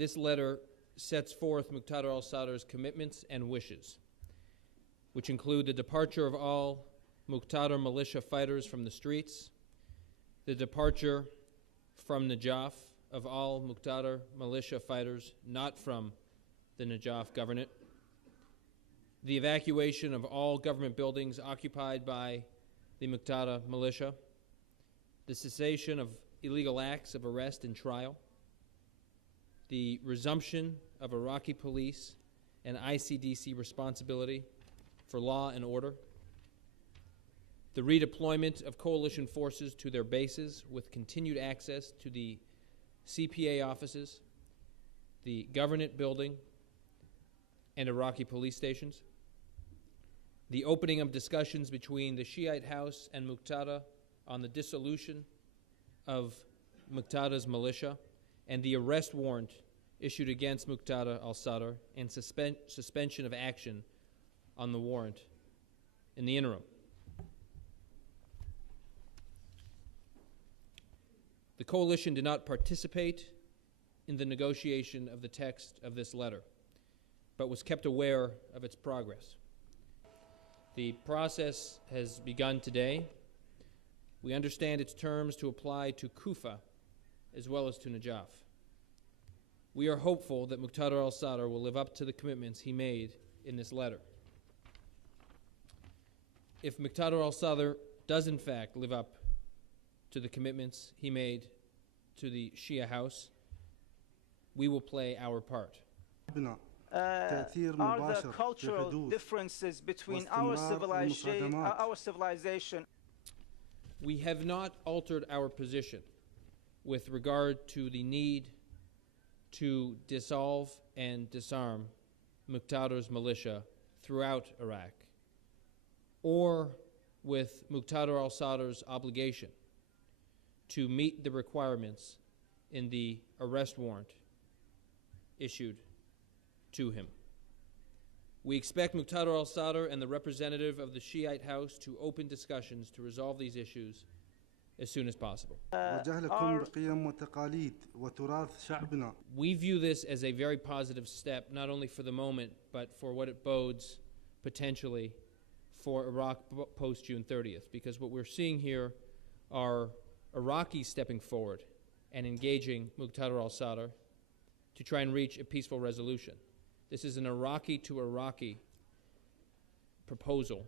This letter sets forth Muqtada al-Sadr's commitments and wishes, which include the departure of all Muqtada militia fighters from the streets, the departure from Najaf of all Muqtada militia fighters not from the Najaf governate, the evacuation of all government buildings occupied by the Muqtada militia, the cessation of illegal acts of arrest and trial, the resumption of Iraqi police and ICDC responsibility for law and order, the redeployment of coalition forces to their bases with continued access to the CPA offices, the government building, and Iraqi police stations, the opening of discussions between the Shiite House and Muqtada on the dissolution of Muqtada's militia, and the arrest warrant issued against Muqtada al-Sadr and suspension of action on the warrant in the interim. The coalition did not participate in the negotiation of the text of this letter, but was kept aware of its progress. The process has begun today. We understand its terms to apply to Kufa as well as to Najaf. We are hopeful that Muqtada al-Sadr will live up to the commitments he made in this letter. If Muqtada al-Sadr does in fact live up to the commitments he made to the Shia house, we will play our part. Are the cultural differences between our civilization? We have not altered our position with regard to the need to dissolve and disarm Muqtada's militia throughout Iraq, or with Muqtada al-Sadr's obligation to meet the requirements in the arrest warrant issued to him. We expect Muqtada al-Sadr and the representative of the Shiite House to open discussions to resolve these issues as soon as possible. We view this as a very positive step, not only for the moment, but for what it bodes potentially for Iraq post-June 30th, because what we're seeing here are Iraqis stepping forward and engaging Muqtada al-Sadr to try and reach a peaceful resolution. This is an Iraqi to Iraqi proposal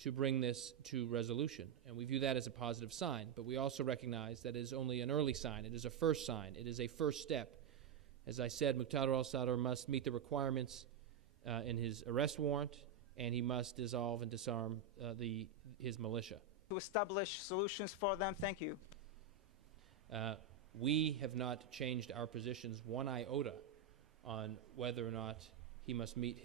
to bring this to resolution, and we view that as a positive sign, but we also recognize that it is only an early sign. It is a first sign. It is a first step. As I said, Muqtada al-Sadr must meet the requirements in his arrest warrant, and he must dissolve and disarm his militia. To establish solutions for them. Thank you. We have not changed our positions one iota on whether or not he must meet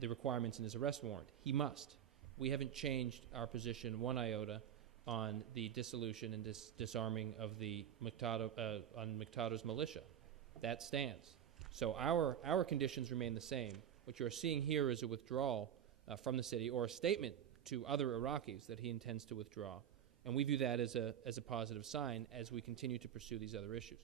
the requirements in his arrest warrant. He must. We haven't changed our position one iota on the dissolution and disarming of the Muqtada's militia. That stands. So our conditions remain the same. What you're seeing here is a withdrawal from the city, or a statement to other Iraqis that he intends to withdraw. And we view that as a positive sign as we continue to pursue these other issues.